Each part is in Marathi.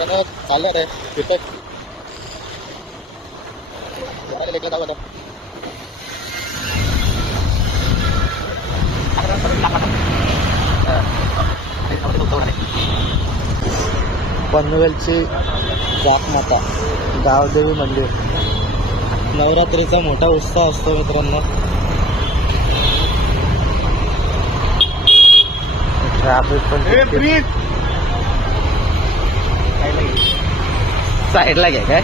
मित्रांनो चाललं आहे फिरतोय लेकला जाऊ आता. पनवेलची जातमाता गावदेवी मंदिर नवरात्रीचा मोठा उत्सव असतो मित्रांनो. ट्रॅफिक पण साईडला घ्या काय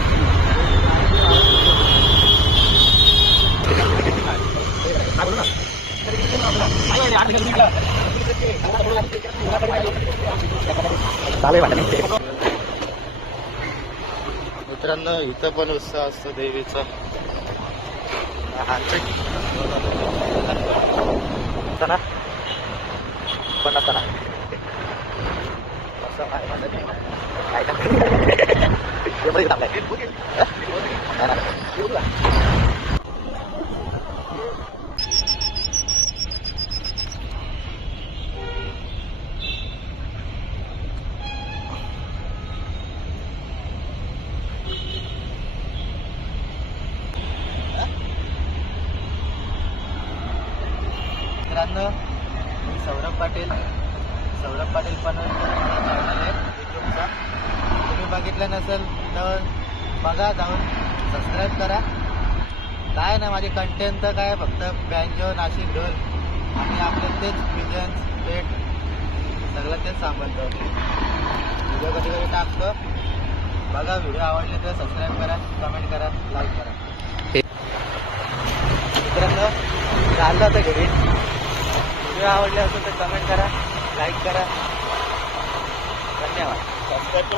मित्रांनो. इथं पण उत्सव असतो देवीचा. पण असताना मित्रांनो मी सौरभ पाटील पण चॅनल आहे यूट्यूबचा. तुम्ही बघितलं नसेल तर बघा, जाऊन सबस्क्राईब करा. काय ना माझे कंटेंट तर काय फक्त बँजो नाशिक ढोल आणि आपले तेच पिजन्स पेट सगळं तेच सांभाळतो. व्हिडिओ कधी कधी टाकतो. बघा, व्हिडिओ आवडले तर सबस्क्राईब करा, कमेंट करा, लाईक करा. मित्रांनो चाललं होतं घरी. व्हिडिओ आवडले असेल तर कमेंट करा, लाईक करा. धन्यवाद.